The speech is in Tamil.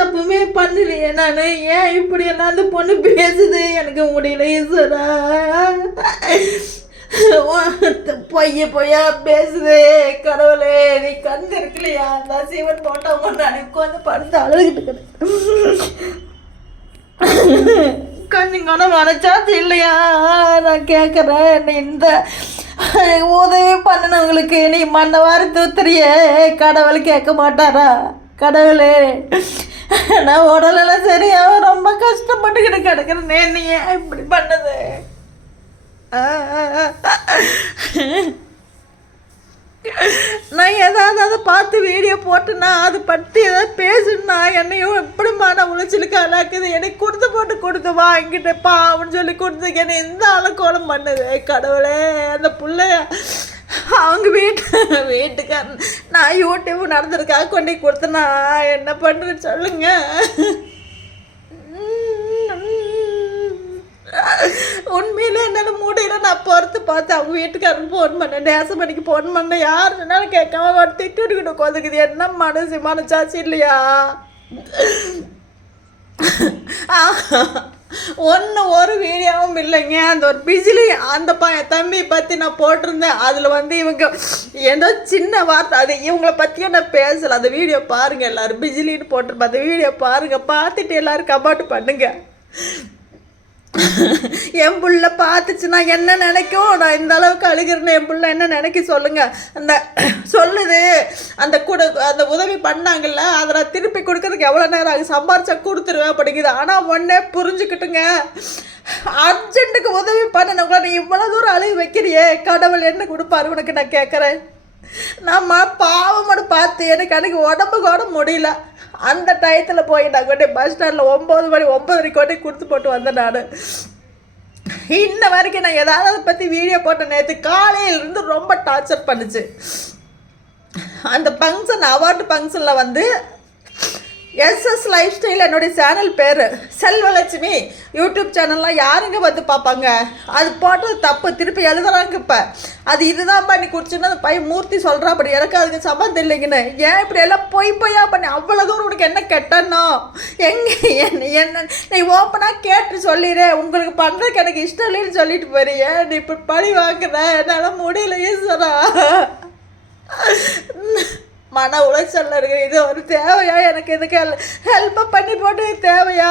தப்புமே பண்ணலையே நான். ஏன் இப்படி எல்லாம் அந்த பொண்ணு பேசுது எனக்கு முடியல ஈஸ்வரா. பொய்யா பேசுது. கடவுளே நீ கந்து இருக்குல்லையா அந்த சிவன் போட்டா முன்னாடி உட்காந்து படுத்து அழுகிட்டு கண்ணிங்கான மனச்சாச்சு இல்லையா? நான் கேட்குறேன், இந்த உதவி பண்ணினவங்களுக்கு நீ மண்ணவாறு தூத்துறியே, கடவுள் கேட்க மாட்டாரா? கடவுளே நான் உடலெல்லாம் சரியா ரொம்ப கஷ்டப்பட்டுக்கிட்டு கிடக்குறேனே, நீ ஏன் இப்படி பண்ணது? நான் ஏதாவது அதை பார்த்து வீடியோ போட்டுனா அது பற்றி ஏதாவது பேசுனா என்னையும் எப்படி மன உளைச்சலுக்கு ஆளாக்குது. எனக்கு கொடுத்து வாங்கிட்டு பாவன்னு சொல்லி கொடுத்துக்க என்ன எந்த அலக்கோலம் பண்ணுது. கடவுளே அந்த பிள்ளைய அவங்க வீட்டுக்காரன் நான் யூடியூப் நடந்திருக்காக கொண்டு கொடுத்தனா என்ன பண்ணுறது சொல்லுங்க. உண்மையிலே என்னால் முடியல. நான் பொறுத்து பார்த்து அவங்க வீட்டுக்காரன் ஃபோன் பண்ணேன், நேசமணிக்கு ஃபோன் பண்ணேன். யார் சொன்னாலும் கேட்காம ஒரு திட்டுக்கிட்டு உட்காந்துக்குது. என்ன மனசாச்சு இல்லையா? ஒரு வீடியோவும் இல்லைங்க. அந்த ஒரு பிஜிலி அந்த தம்பி பற்றி நான் போட்டிருந்தேன். அதில் இவங்க ஏதோ சின்ன வார்த்தை, அது இவங்களை பற்றியே நான் பேசலை. அந்த வீடியோ பாருங்கள் எல்லோரும். பிஜிலின்னு போட்டிருப்பேன், அந்த வீடியோ பாருங்கள். பார்த்துட்டு எல்லோரும் கமெண்ட் பண்ணுங்க. என் புள்ள பார்த்துச்சுன்னா என்ன நினைக்கும்? நான் இந்த அளவுக்கு அழுகிறேன்னு என் புள்ள என்ன நினைக்க சொல்லுங்க. அந்த சொல்லுது அந்த உதவி பண்ணாங்கல்ல, அதை நான் திருப்பி கொடுக்கறதுக்கு எவ்வளோ நேரம் ஆகும்? சம்பாரிச்சா கொடுத்துருவேன் அப்படிங்குது. ஆனால் ஒன்னே புரிஞ்சுக்கிட்டுங்க, அர்ஜென்ட்டுக்கு உதவி பண்ணணுங்களா நீ இவ்வளோ தூரம் அழுகி வைக்கிறியே, கடவுள் என்ன கொடுப்பாரு உனக்கு? நான் கேட்குறேன். நம்ம பாவமோடு பார்த்து எனக்கு அன்றைக்கி உடம்பு கூட முடியல. அந்த டயத்தில் போய் நான் கொண்டே பஸ் ஸ்டாண்டில் 9:30 கொண்டே கொடுத்து போட்டு வந்தேன். நான் இன்ன வரைக்கும் நான் ஏதாவது அதை பற்றி வீடியோ போட்டேன். நேற்று காலையிலேருந்து ரொம்ப டார்ச்சர் பண்ணுச்சு. அந்த ஃபங்க்ஷன் அவார்டு ஃபங்க்ஷனில் எஸ்எஸ் லைஃப் ஸ்டைல் என்னுடைய சேனல் பேர் செல்வலட்சுமி யூடியூப் சேனல்லாம் யாருங்க பார்ப்பாங்க? அது போட்டது தப்பு, திருப்பி எழுதுறாங்க. இப்போ அது இதுதான் பண்ணி குடிச்சுன்னு அந்த பையன் மூர்த்தி சொல்கிறா. அப்படி எனக்கு அதுக்கு சம்மந்தம் இல்லைங்கன்னு. ஏன் இப்படி எல்லாம் பொய்யா பண்ணி அவ்வளோ தூரம் உனக்கு என்ன கெட்டனோ? என்ன நீ ஓப்பனாக கேட்டு சொல்லிடுறேன். உங்களுக்கு பண்ணுறதுக்கு எனக்கு இஷ்டம் இல்லைன்னு சொல்லிட்டு போறிய. நீ இப்போ பழி வாங்குற, என்னால் முடியல ஈஸ்வரா. மன உளைச்சல்ல இருக்கிற இது ஒரு தேவையா? எனக்கு இதுக்கு ஹெல்ப் பண்ணி போட்டு தேவையா?